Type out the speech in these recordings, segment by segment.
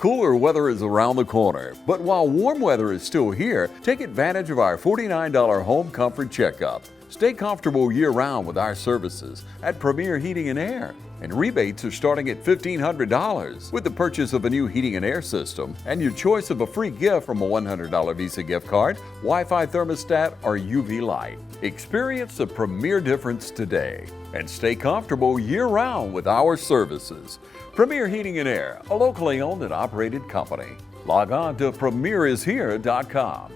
Cooler weather is around the corner, but while warm weather is still here, take advantage of our $49 home comfort checkup. Stay comfortable year-round with our services at Premier Heating and Air. And rebates are starting at $1,500 with the purchase of a new heating and air system and your choice of a free gift from a $100 Visa gift card, Wi-Fi thermostat, or UV light. Experience the Premier difference today and stay comfortable year-round with our services. Premier Heating and Air, a locally owned and operated company. Log on to premierishere.com.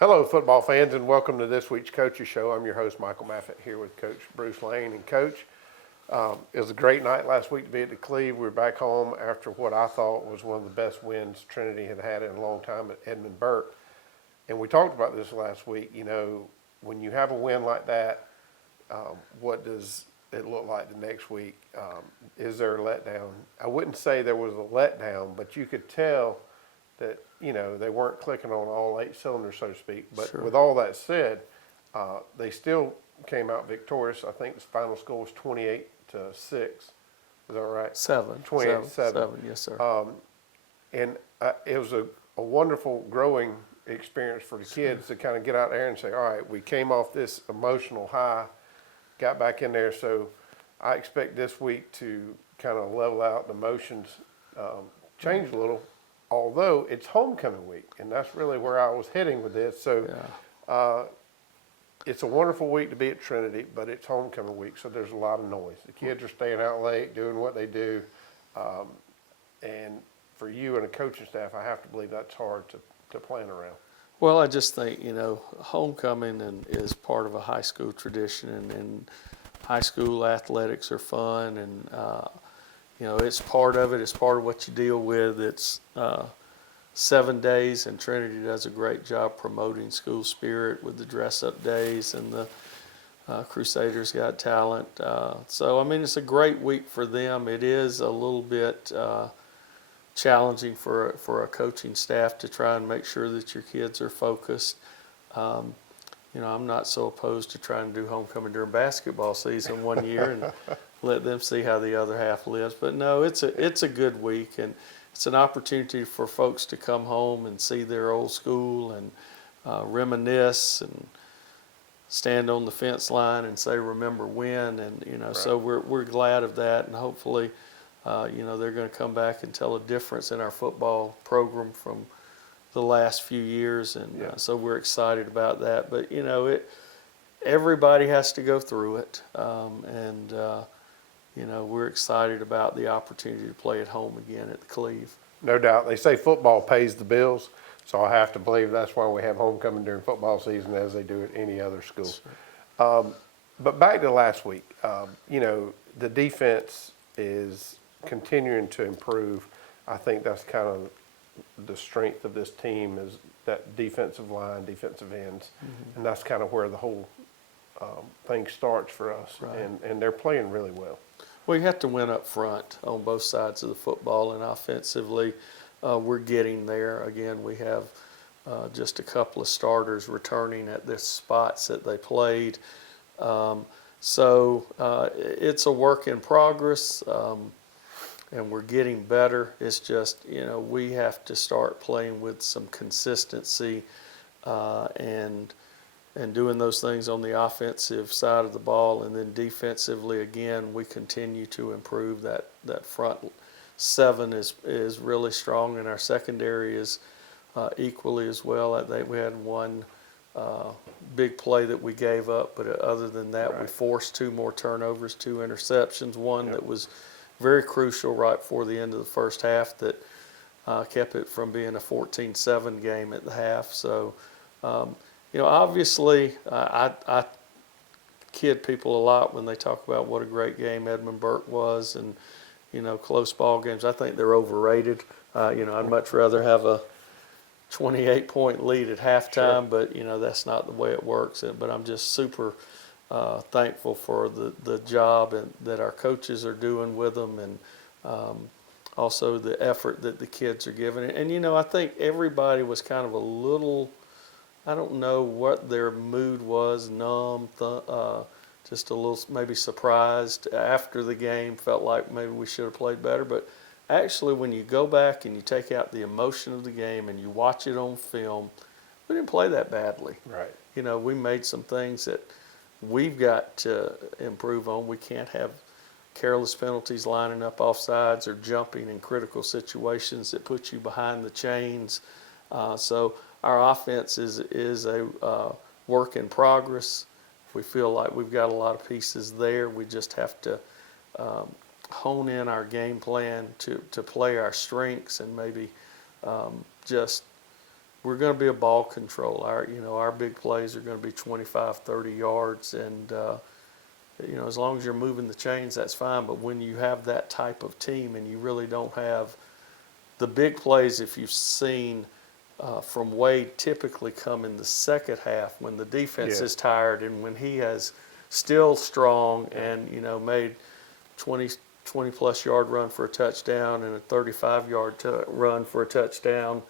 Hello, football fans, and welcome to this week's Coaches Show. I'm your host, Michael Maffett, here with Coach Bruce Lane. And Coach, it was a great night last week to be at the Cleve. We were back home after what I thought was one of the best wins Trinity had had in a long time at Edmund Burke. And we talked about this last week. You know, when you have a win like that, what does it look like the next week? Is there a letdown? I wouldn't say there was a letdown, but you could tell that, you know, they weren't clicking on all 8 cylinders, so to speak. But Sure. With all that said, they still came out victorious. I think the final score was 28-6. Is that right? 28-7. Yes, sir. And it was a wonderful growing experience for the kids to kind of get out there and say, all right, we came off this emotional high, got back in there. So I expect this week to kind of level out the emotions, change a little. Although it's homecoming week, and that's really where I was heading with this. So it's a wonderful week to be at Trinity, but it's homecoming week, so there's a lot of noise. The kids are staying out late, doing what they do. And for you and a coaching staff, I have to believe that's hard to plan around. Well, I just think, you know, homecoming is part of a high school tradition, and high school athletics are fun, and you know, it's part of it. It's part of what you deal with. It's 7 days, and Trinity does a great job promoting school spirit with the dress-up days and the Crusaders Got Talent. So, I mean, it's a great week for them. It is a little bit challenging for a coaching staff to try and make sure that your kids are focused. You know, I'm not so opposed to trying to do homecoming during basketball season one year and let them see how the other half lives. But no, it's a good week, and it's an opportunity for folks to come home and see their old school and reminisce and stand on the fence line and say, remember when, and, you know, so we're glad of that, and hopefully, you know, they're going to come back and tell a difference in our football program from the last few years, and so we're excited about that. But, you know, everybody has to go through it, and you know, we're excited about the opportunity to play at home again at the Cleve. No doubt. They say football pays the bills, so I have to believe that's why we have homecoming during football season as they do at any other school. But back to last week, you know, the defense is continuing to improve. I think that's kind of the strength of this team, is that defensive line, defensive ends, and that's kind of where the whole thing starts for us. Right. And they're playing really well. Well, you have to win up front on both sides of the football, and offensively, we're getting there. Again, we have just a couple of starters returning at the spots that they played. So it's a work in progress, and we're getting better. It's just, you know, we have to start playing with some consistency and doing those things on the offensive side of the ball, and then defensively, again, we continue to improve. That front seven is really strong, and our secondary is equally as well. I think we had one big play that we gave up, but other than that, we forced 2 more turnovers, 2 interceptions, one that was very crucial right before the end of the first half that kept it from being a 14-7 game at the half. So, you know, obviously, I kid people a lot when they talk about what a great game Edmund Burke was, and, you know, close ball games. I think they're overrated. You know, I'd much rather have a 28-point lead at halftime, Sure. but that's not the way it works. But I'm just super thankful for the job that our coaches are doing with them, and also the effort that the kids are giving. And I think everybody was kind of a little, I don't know what their mood was, numb, just a little maybe surprised after the game, felt like maybe we should have played better. But actually, when you go back and you take out the emotion of the game and you watch it on film, we didn't play that badly. Right. We made some things that we've got to improve on. We can't have careless penalties, lining up offsides, or jumping in critical situations that put you behind the chains. So our offense is a work in progress. We feel like we've got a lot of pieces there. We just have to hone in our game plan to play our strengths, and maybe just we're going to be a ball control. Our big plays are going to be 25, 30 yards, and as long as you're moving the chains, that's fine. But when you have that type of team and you really don't have the big plays, if you've seen from Wade, typically come in the second half when the defense is tired, and when he has still strong and made 20 plus yard run for a touchdown and a 35-yard run for a touchdown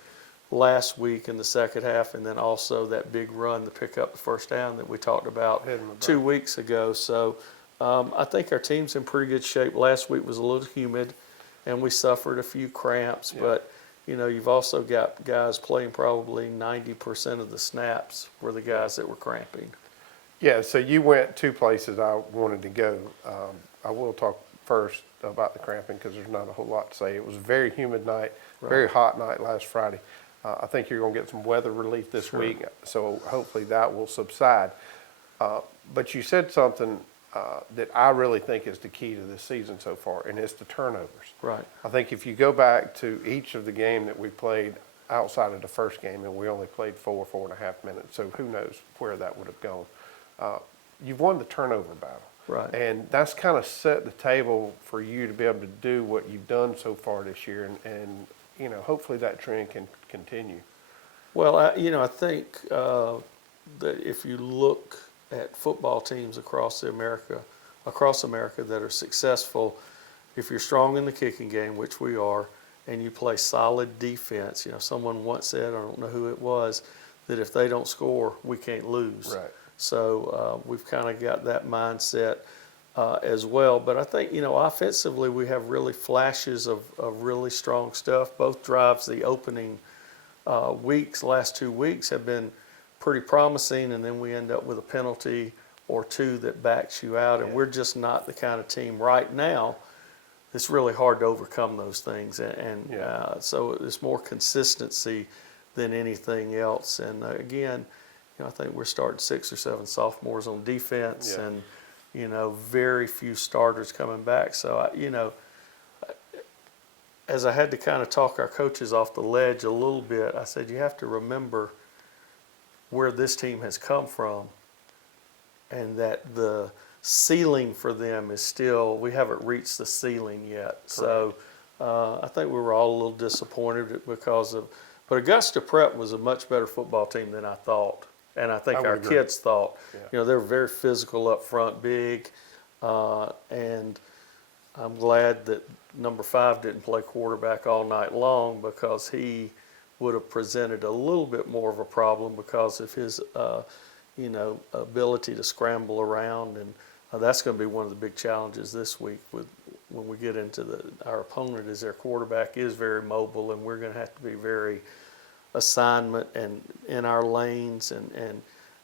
last week in the second half, and then also that big run to pick up the first down that we talked about 2 weeks ago. So I think our team's in pretty good shape. Last week was a little humid and we suffered a few cramps, but you've also got guys playing probably 90% of the snaps were the guys that were cramping. Yeah, so you went two places I wanted to go. I will talk first about the cramping because there's not a whole lot to say. It was a very humid night, very hot night last Friday. I think you're going to get some weather relief this week, so hopefully that will subside. But you said something that I really think is the key to this season so far, and it's the turnovers. Right. I think if you go back to each of the game that we played outside of the first game, and we only played 4.5 minutes, so who knows where that would have gone. You've won the turnover battle. Right. And that's kind of set the table for you to be able to do what you've done so far this year, and hopefully that trend can continue. Well, I think that if you look at football teams across America that are successful, if you're strong in the kicking game, which we are, and you play solid defense, someone once said, I don't know who it was, that if they don't score, we can't lose. Right. So we've kind of got that mindset as well. But I think, offensively, we have really flashes of really strong stuff. Both drives, the opening last 2 weeks have been pretty promising, and then we end up with a penalty or two that backs you out, and we're just not the kind of team right now. It's really hard to overcome those things, and so it's more consistency than anything else. And again, I think we're starting 6 or 7 sophomores on defense, and very few starters coming back. So as I had to kind of talk our coaches off the ledge a little bit, I said, you have to remember where this team has come from, and that the ceiling for them is still, we haven't reached the ceiling yet. Correct. So I think we were all a little disappointed because of, but Augusta Prep was a much better football team than I thought. And I think our kids thought, they were very physical up front, big, and I'm glad that number 5 didn't play quarterback all night long, because he would have presented a little bit more of a problem because of his, ability to scramble around, and that's going to be one of the big challenges this week when we get into our opponent is their quarterback is very mobile, and we're going to have to be very assignment and in our lanes and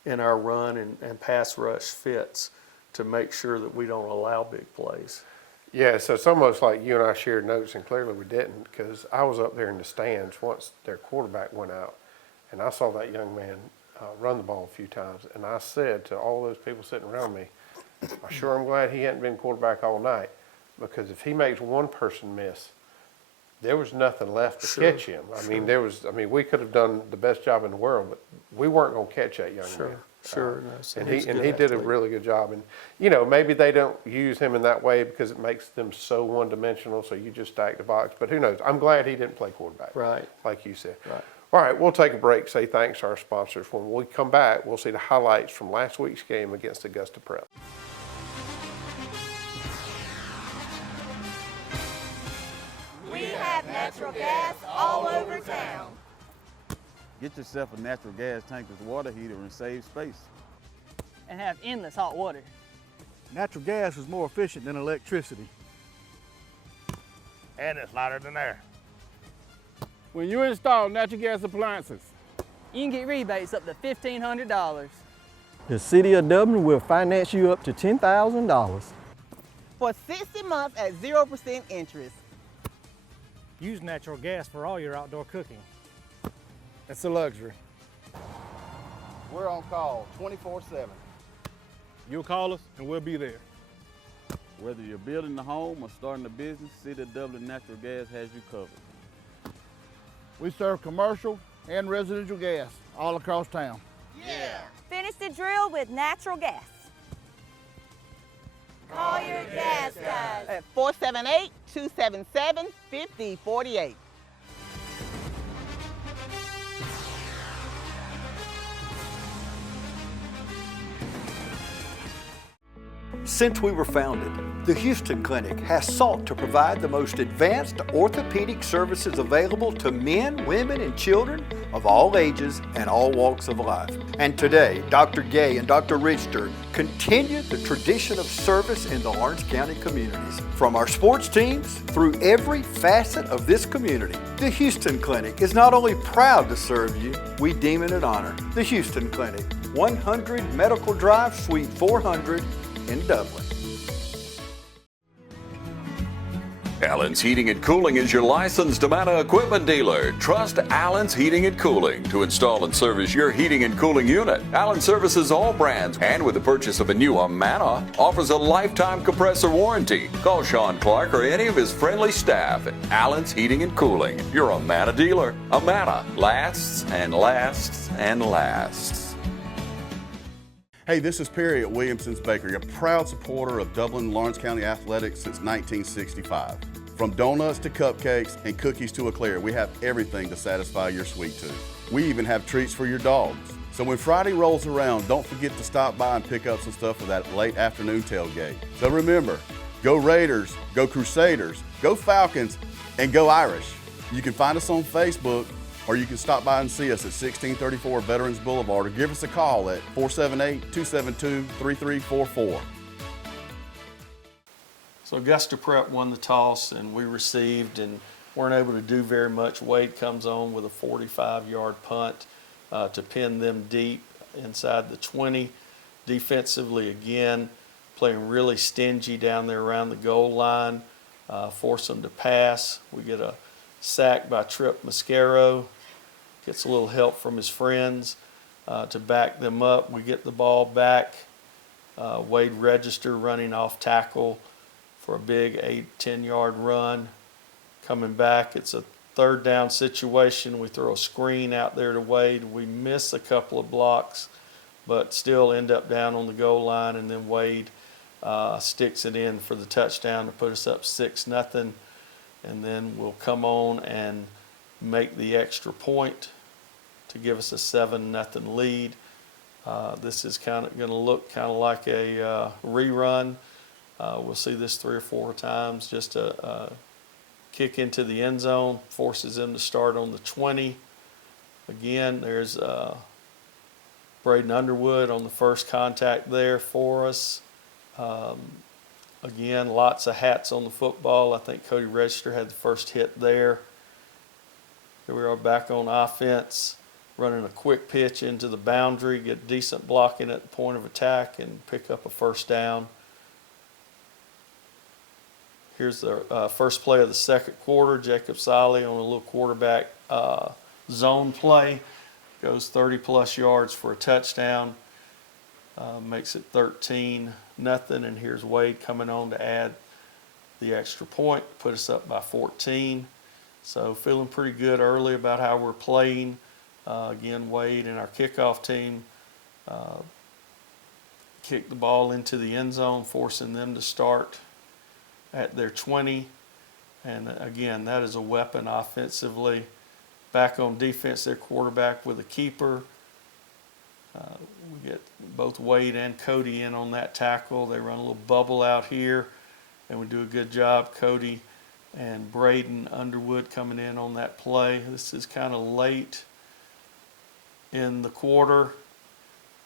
in our run and pass rush fits to make sure that we don't allow big plays. Yeah, so it's almost like you and I shared notes, and clearly we didn't, because I was up there in the stands once their quarterback went out, and I saw that young man run the ball a few times, and I said to all those people sitting around me, I'm glad he hadn't been quarterback all night, because if he makes one person miss, there was nothing left to catch him. I mean, we could have done the best job in the world, but we weren't going to catch that young man. And he did a really good job. And, maybe they don't use him in that way because it makes them so one-dimensional, so you just stack the box. But who knows? I'm glad he didn't play quarterback. Right. Like you said. Right. All right, we'll take a break, say thanks to our sponsors. When we come back, we'll see the highlights from last week's game against Augusta Prep. We have natural gas all over town. Get yourself a natural gas tankless water heater and save space. And have endless hot water. Natural gas is more efficient than electricity. And it's lighter than air. When you install natural gas appliances, You can get rebates up to $1,500. The City of Dublin will finance you up to $10,000. For 60 months at 0% interest. Use natural gas for all your outdoor cooking. it's a luxury. We're on call 24/7. You'll call us and we'll be there. Whether you're building a home or starting a business, City of Dublin Natural Gas has you covered. We serve commercial and residential gas all across town. Finish the drill with natural gas. Call your gas guys. At 478-277-5048. Since we were founded, the Houston Clinic has sought to provide the most advanced orthopedic services available to men, women, and children of all ages and all walks of life. And today, Dr. Gay and Dr. Richter continue the tradition of service in the Lawrence County communities. From our sports teams through every facet of this community, the Houston Clinic is not only proud to serve you, we deem it an honor. The Houston Clinic, 100 Medical Drive, Suite 400, in Dublin. Allen's Heating and Cooling is your licensed Amana equipment dealer. Trust Allen's Heating and Cooling to install and service your heating and cooling unit. Allen services all brands, and with the purchase of a new Amana, offers a lifetime compressor warranty. Call Sean Clark or any of his friendly staff at Allen's Heating and Cooling, your Amana dealer. Amana lasts and lasts and lasts. Hey, this is Perry at Williamson's Bakery, a proud supporter of Dublin and Lawrence County athletics since 1965. From donuts to cupcakes and cookies to eclair, we have everything to satisfy your sweet tooth. We even have treats for your dogs. So when Friday rolls around, don't forget to stop by and pick up some stuff for that late afternoon tailgate. So remember, go Raiders, go Crusaders, go Falcons, and go Irish. You can find us on Facebook, or you can stop by and see us at 1634 Veterans Boulevard, or give us a call at 478-272-3344. So Augusta Prep won the toss, and we received and weren't able to do very much. Wade comes on with a 45-yard punt to pin them deep inside the 20. Defensively, again, playing really stingy down there around the goal line, force them to pass. We get a sack by Trip Mascaro. Gets a little help from his friends to back them up. We get the ball back. Wade Register running off tackle for a big 8-10 yard run. Coming back, it's a third down situation. We throw a screen out there to Wade. We miss a couple of blocks, but still end up down on the goal line, and then Wade sticks it in for the touchdown to put us up 6-0. And then we'll come on and make the extra point to give us a 7-0 lead. This is kind of going to look kind of like a rerun. We'll see this 3 or 4 times. Just a kick into the end zone, forces them to start on the 20. Again, there's Braden Underwood on the first contact there for us. Again, lots of hats on the football. I think Cody Register had the first hit there. Here we are back on offense, running a quick pitch into the boundary, get decent blocking at the point of attack, and pick up a first down. Here's the first play of the second quarter. Jacob Solly on a little quarterback zone play. Goes 30-plus yards for a touchdown. Makes it 13-0, and here's Wade coming on to add the extra point, put us up by 14. So feeling pretty good early about how we're playing. Again, Wade and our kickoff team kicked the ball into the end zone, forcing them to start at their 20. And again, that is a weapon offensively. Back on defense, their quarterback with a keeper. We get both Wade and Cody in on that tackle. They run a little bubble out here, and we do a good job. Cody and Braden Underwood coming in on that play. This is kind of late in the quarter.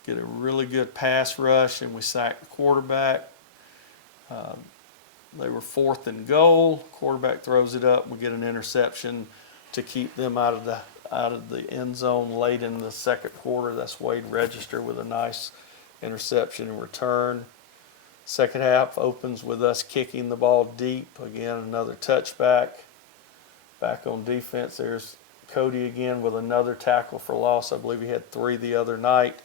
Get a really good pass rush, and we sack the quarterback. They were 4th and goal. Quarterback throws it up, and we get an interception to keep them out of the end zone late in the second quarter. That's Wade Register with a nice interception in return. Second half opens with us kicking the ball deep. Again, another touchback. Back on defense, there's Cody again with another tackle for loss. I believe he had 3 the other night.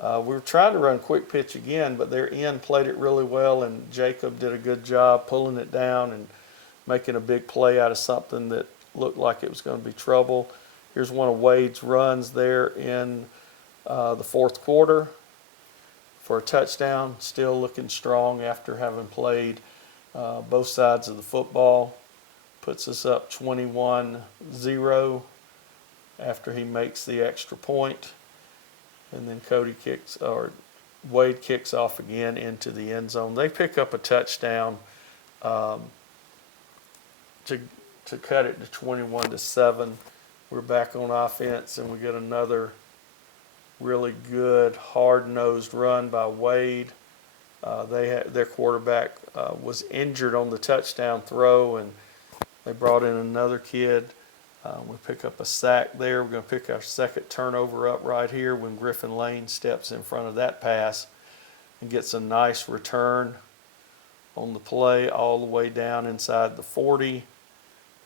We were trying to run quick pitch again, but their end played it really well, and Jacob did a good job pulling it down and making a big play out of something that looked like it was going to be trouble. Here's one of Wade's runs there in the fourth quarter for a touchdown. Still looking strong after having played both sides of the football. Puts us up 21-0 after he makes the extra point. And then Wade kicks off again into the end zone. They pick up a touchdown to cut it to 21-7. We're back on offense, and we get another really good hard-nosed run by Wade. Their quarterback was injured on the touchdown throw, and they brought in another kid. We pick up a sack there. We're going to pick our second turnover up right here when Griffin Lane steps in front of that pass and gets a nice return on the play all the way down inside the 40,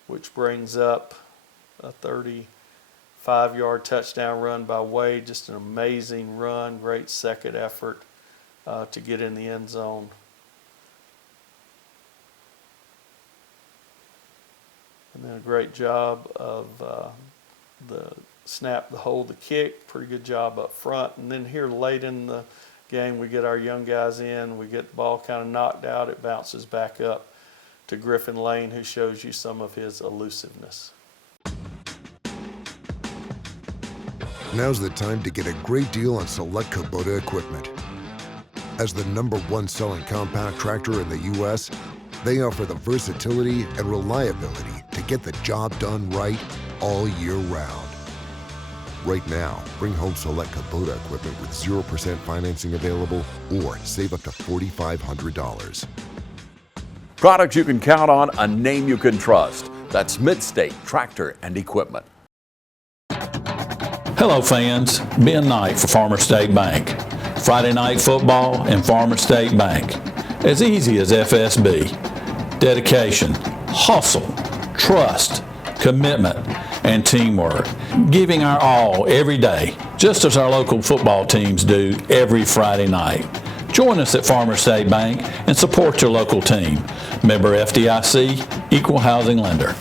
which brings up a 35-yard touchdown run by Wade. Just an amazing run, great second effort to get in the end zone. And then a great job of the snap, the hold, the kick. Pretty good job up front. And then here late in the game, we get our young guys in. We get the ball kind of knocked out. It bounces back up to Griffin Lane, who shows you some of his elusiveness. Now's the time to get a great deal on select Kubota equipment. As the #1 selling compact tractor in the U.S., they offer the versatility and reliability to get the job done right all year round. Right now, bring home select Kubota equipment with 0% financing available or save up to $4,500. Products you can count on, a name you can trust. That's Midstate Tractor and Equipment. Hello fans, Ben Knight for Farmers State Bank. Friday night football and Farmers State Bank. As easy as FSB. Dedication, hustle, trust, commitment, and teamwork. Giving our all every day, just as our local football teams do every Friday night. Join us at Farmers State Bank and support your local team. Member FDIC, Equal Housing Lender.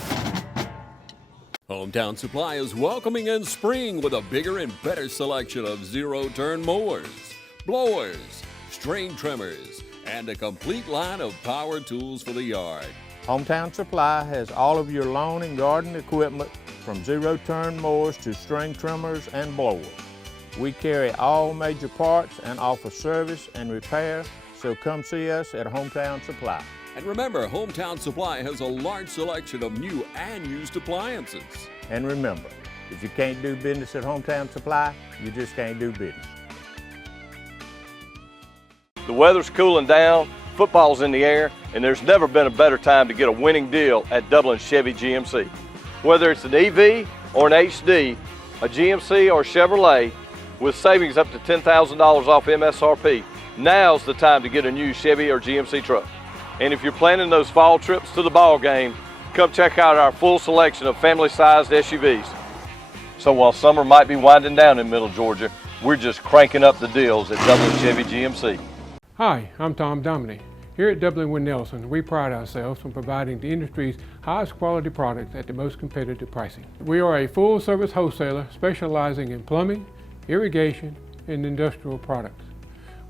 Hometown Supply is welcoming in spring with a bigger and better selection of zero-turn mowers, blowers, string trimmers, and a complete line of power tools for the yard. Hometown Supply has all of your lawn and garden equipment from zero-turn mowers to string trimmers and blowers. We carry all major parts and offer service and repair, so come see us at Hometown Supply. And remember, Hometown Supply has a large selection of new and used appliances. And remember, if you can't do business at Hometown Supply, you just can't do business. The weather's cooling down, football's in the air, and there's never been a better time to get a winning deal at Dublin Chevy GMC. Whether it's an EV or an HD, a GMC or Chevrolet, with savings up to $10,000 off MSRP, now's the time to get a new Chevy or GMC truck. And if you're planning those fall trips to the ball game, come check out our full selection of family-sized SUVs. So while summer might be winding down in Middle Georgia, we're just cranking up the deals at Dublin Chevy GMC. Hi, I'm Tom Dominy. Here at Dublin Wind Nelson, we pride ourselves on providing the industry's highest quality products at the most competitive pricing. We are a full-service wholesaler specializing in plumbing, irrigation, and industrial products.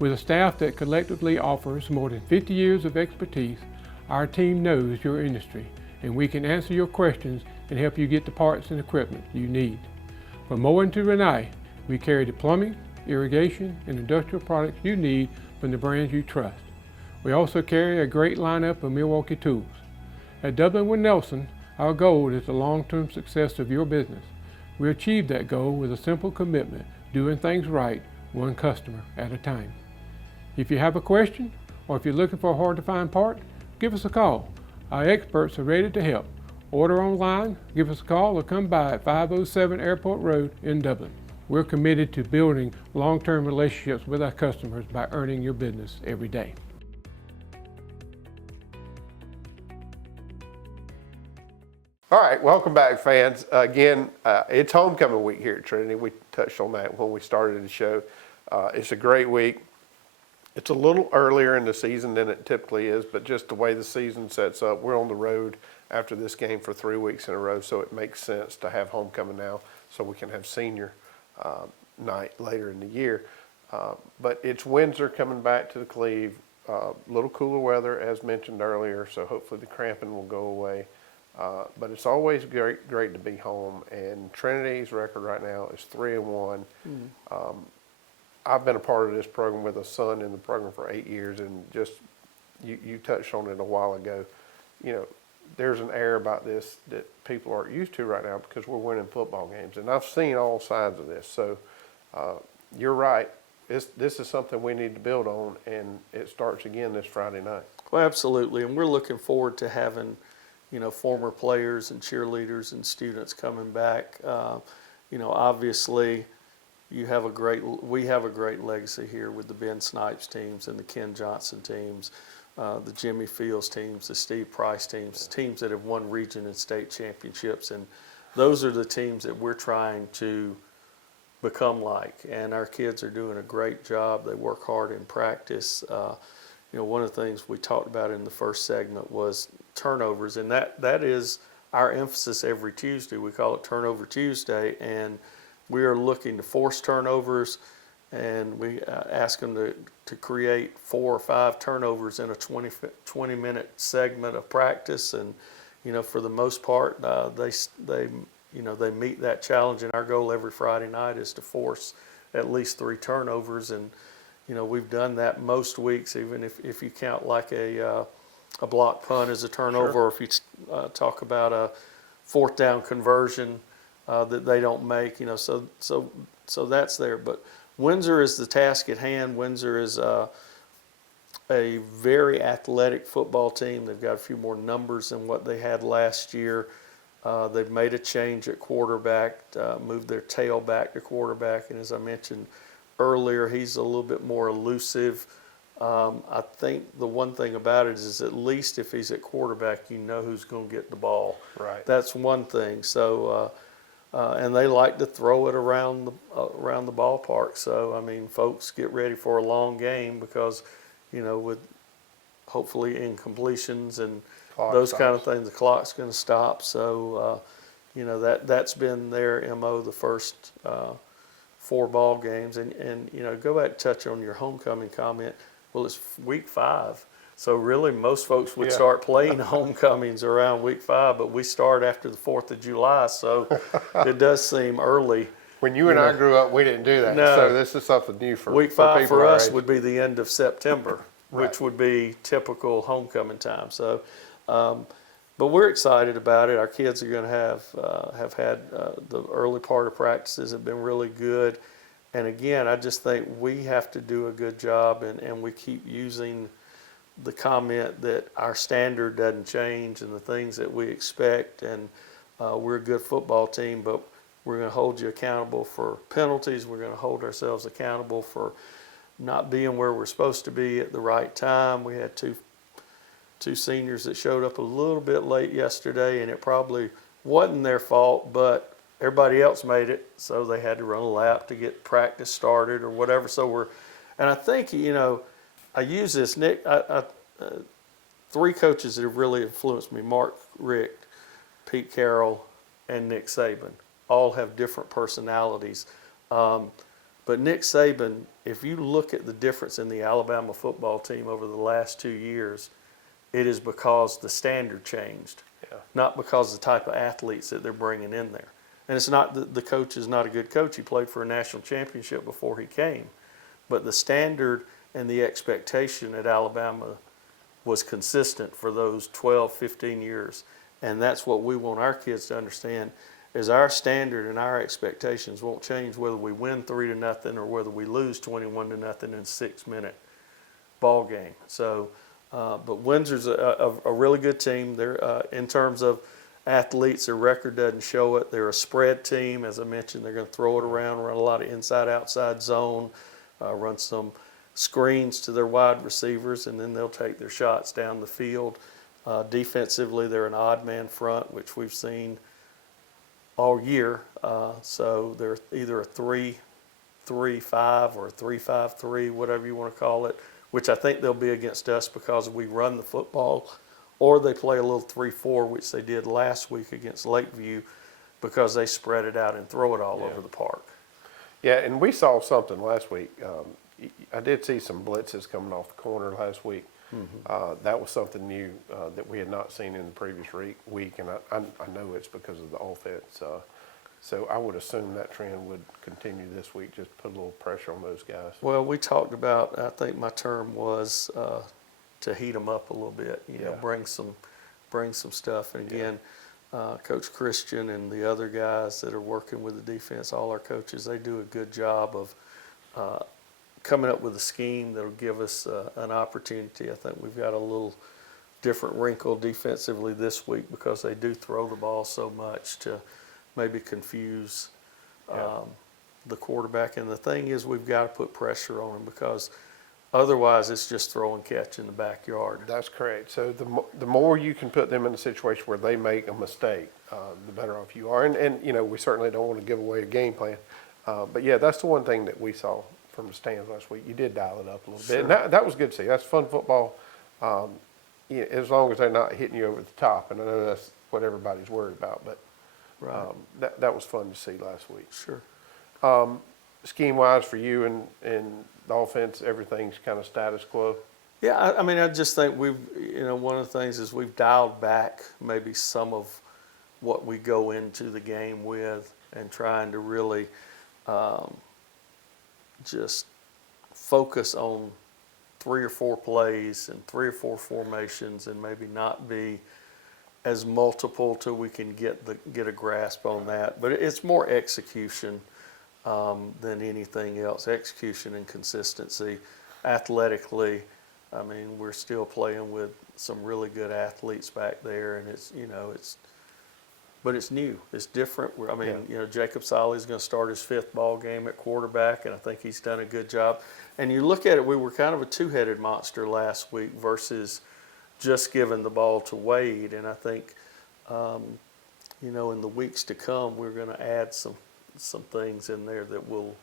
With a staff that collectively offers more than 50 years of expertise, our team knows your industry, and we can answer your questions and help you get the parts and equipment you need. From mowing to Renee, we carry the plumbing, irrigation, and industrial products you need from the brands you trust. We also carry a great lineup of Milwaukee tools. At Dublin with Nelson, our goal is the long-term success of your business. We achieve that goal with a simple commitment, doing things right, one customer at a time. If you have a question, or if you're looking for a hard-to-find part, give us a call. Our experts are ready to help. Order online, give us a call, or come by at 507 Airport Road in Dublin. We're committed to building long-term relationships with our customers by earning your business every day. All right, welcome back, fans. Again, it's homecoming week here at Trinity. We touched on that when we started the show. It's a great week. It's a little earlier in the season than it typically is, but just the way the season sets up, we're on the road after this game for 3 weeks in a row, so it makes sense to have homecoming now so we can have senior night later in the year. But it's Windsor coming back to the Cleve. A little cooler weather, as mentioned earlier, so hopefully the cramping will go away. But it's always great to be home, and Trinity's record right now is 3-1. I've been a part of this program with a son in the program for 8 years, and just you touched on it a while ago. You know, there's an air about this that people aren't used to right now because we're winning football games, and I've seen all sides of this. So you're right. This is something we need to build on, and it starts again this Friday night. Well, absolutely, and we're looking forward to having, former players and cheerleaders and students coming back. Obviously, we have a great legacy here with the Ben Snipes teams and the Ken Johnson teams, the Jimmy Fields teams, the Steve Price teams that have won region and state championships, and those are the teams that we're trying to become like. And our kids are doing a great job. They work hard in practice. One of the things we talked about in the first segment was turnovers, and that is our emphasis every Tuesday. We call it Turnover Tuesday, and we are looking to force turnovers, and we ask them to create 4 or 5 turnovers in a 20-minute segment of practice, and for the most part, they meet that challenge. And our goal every Friday night is to force at least 3 turnovers, and we've done that most weeks, even if you count like a block punt as a turnover, Sure. or if you talk about a 4th down conversion that they don't make, so that's there. But Windsor is the task at hand. Windsor is a very athletic football team. They've got a few more numbers than what they had last year. They've made a change at quarterback, moved their tailback to quarterback, and as I mentioned earlier, he's a little bit more elusive. I think the one thing about it is at least if he's at quarterback, you know who's going to get the ball. Right. That's one thing. So, and they like to throw it around the ballpark. So, I mean, folks, get ready for a long game because, with hopefully incompletions and those kind of things, the clock's going to stop. So, that's been their MO the first 4 ball games. And go back and touch on your homecoming comment. Well, it's week 5. So really most folks would start playing homecomings around week 5, but we start after the 4th of July. So it does seem early. When you and I grew up, we didn't do that. No. So this is something new for week 5 people for our us age. would be the end of September, Right. which would be typical homecoming time. So, but we're excited about it. Our kids are going to have had the early part of practices have been really good. And again, I just think we have to do a good job, and we keep using the comment that our standard doesn't change and the things that we expect. And we're a good football team, but we're going to hold you accountable for penalties. We're going to hold ourselves accountable for not being where we're supposed to be at the right time. We had two seniors that showed up a little bit late yesterday, and it probably wasn't their fault, but everybody else made it, so they had to run a lap to get practice started or whatever. So and I think, I use this, Nick, 3 coaches that have really influenced me, Mark Richt, Pete Carroll, and Nick Saban, all have different personalities. But Nick Saban, if you look at the difference in the Alabama football team over the last 2 years, it is because the standard changed. not because of the type of athletes that they're bringing in there. And it's not the coach is not a good coach. He played for a national championship before he came. But the standard and the expectation at Alabama was consistent for those 12, 15 years. And that's what we want our kids to understand, is our standard and our expectations won't change whether we win 3-0 or whether we lose 21-0 in a 6-minute ball game. So, but Windsor's a really good team. They're in terms of athletes, their record doesn't show it. They're a spread team. As I mentioned, they're going to throw it around, run a lot of inside-outside zone, run some screens to their wide receivers, and then they'll take their shots down the field. Defensively, they're an odd man front, which we've seen all year. So they're either a 3-3-5 or a 3-5-3, whatever you want to call it, which I think they'll be against us because we run the football. Or they play a little 3-4, which they did last week against Lakeview, because they spread it out and throw it all over the park. Yeah, and we saw something last week. I did see some blitzes coming off the corner last week. That was something new that we had not seen in the previous week, and I know it's because of the offense. So I would assume that trend would continue this week, just put a little pressure on those guys. Well, we talked about, I think my term was to heat them up a little bit, you know, bring some stuff. And again, Coach Christian and the other guys that are working with the defense, all our coaches, they do a good job of coming up with a scheme that'll give us an opportunity. I think we've got a little different wrinkle defensively this week because they do throw the ball so much to maybe confuse the quarterback. And the thing is, we've got to put pressure on them because otherwise it's just throw and catch in the backyard. That's correct. So the more you can put them in a situation where they make a mistake, the better off you are. And you know, we certainly don't want to give away a game plan. But yeah, that's the one thing that we saw from the stands last week. You did dial it up a little bit. And that was good to see. That's fun football, as long as they're not hitting you over the top. And I know that's what everybody's worried about. But that was fun to see last week. Sure. Scheme-wise for you and the offense, everything's kind of status quo? Yeah, I mean, I just think one of the things is we've dialed back maybe some of what we go into the game with and trying to really just focus on 3 or 4 plays and 3 or 4 formations and maybe not be as multiple till we can get a grasp on that. But it's more execution than anything else. Execution and consistency. Athletically, I mean, we're still playing with some really good athletes back there, and but it's new. It's different. I mean, Jacob Solly's going to start his 5th ball game at quarterback, and I think he's done a good job. And you look at it, we were kind of a two-headed monster last week versus just giving the ball to Wade. And I think, in the weeks to come, we're going to add some things in there that will,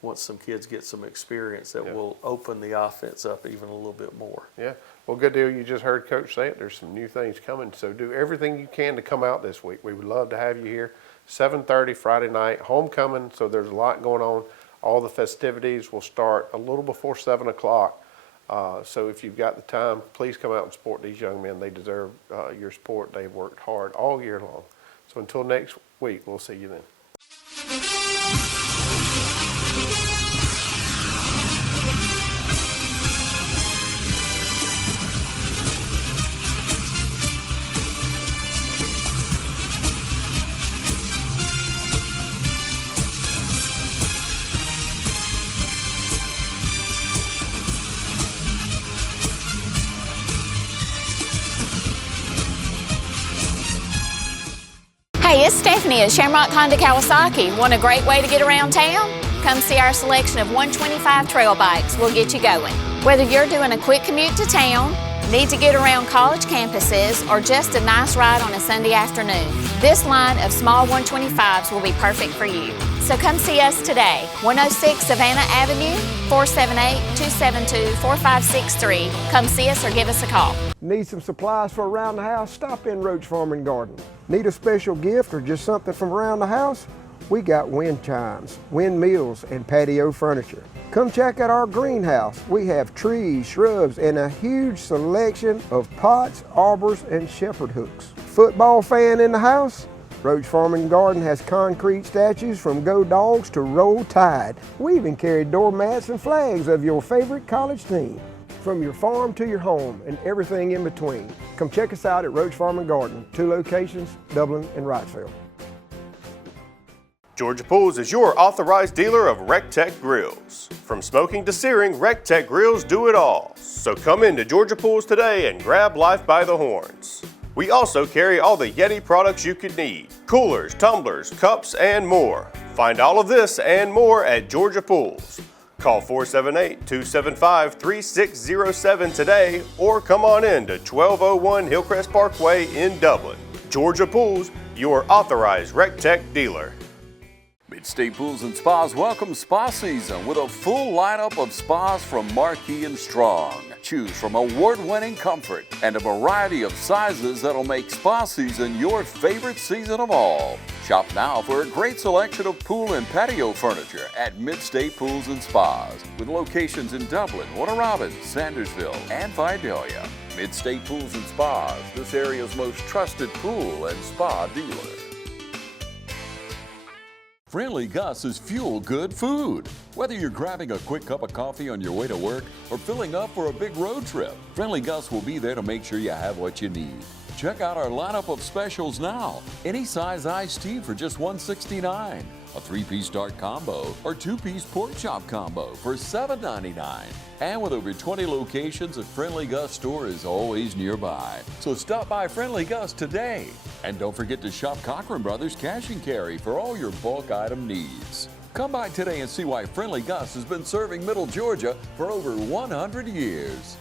once some kids get some experience, that will open the offense up even a little bit more. Yeah. Well, good deal. You just heard Coach say it. There's some new things coming. So do everything you can to come out this week. We would love to have you here. 7:30 Friday night, homecoming. So there's a lot going on. All the festivities will start a little before 7 o'clock. So if you've got the time, please come out and support these young men. They deserve your support. They've worked hard all year long. So until next week, we'll see you then. Hey, it's Stephanie at Shamrock Honda Kawasaki. Want a great way to get around town? Come see our selection of 125 trail bikes. We'll get you going. Whether you're doing a quick commute to town, need to get around college campuses, or just a nice ride on a Sunday afternoon, this line of small 125s will be perfect for you. So come see us today, 106 Savannah Avenue, 478-272-4563. Come see us or give us a call. Need some supplies for around the house? Stop in Roach Farm and Garden. Need a special gift or just something from around the house? We got wind chimes, windmills, and patio furniture. Come check out our greenhouse. We have trees, shrubs, and a huge selection of pots, arbors, and shepherd hooks. football fan in the house? Roach Farm and Garden has concrete statues from Go Dogs to Roll Tide. We even carry doormats and flags of your favorite college team. From your farm to your home and everything in between. Come check us out at Roach Farm and Garden, 2 locations, Dublin and Wrightsville. Georgia Pools is your authorized dealer of RecTech grills. From smoking to searing, RecTech grills do it all. So come into Georgia Pools today and grab life by the horns. We also carry all the Yeti products you could need. Coolers, tumblers, cups, and more. Find all of this and more at Georgia Pools. Call 478-275-3607 today or come on in to 1201 Hillcrest Parkway in Dublin. Georgia Pools, your authorized RecTech dealer. Mid-State Pools and Spas welcomes spa season with a full lineup of spas from Marquee and Strong. Choose from award-winning comfort and a variety of sizes that'll make spa season your favorite season of all. Shop now for a great selection of pool and patio furniture at Mid-State Pools and Spas with locations in Dublin, Warner Robins, Sandersville, and Vidalia. Mid-State Pools and Spas, this area's most trusted pool and spa dealer. Friendly Gus is fuel-good food. Whether you're grabbing a quick cup of coffee on your way to work or filling up for a big road trip, Friendly Gus will be there to make sure you have what you need. Check out our lineup of specials now. Any size iced tea for just $1.69. A 3-piece dark combo or 2-piece pork chop combo for $7.99. And with over 20 locations, a Friendly Gus store is always nearby. So stop by Friendly Gus today. And don't forget to shop Cochran Brothers Cash and Carry for all your bulk item needs. Come by today and see why Friendly Gus has been serving Middle Georgia for over 100 years.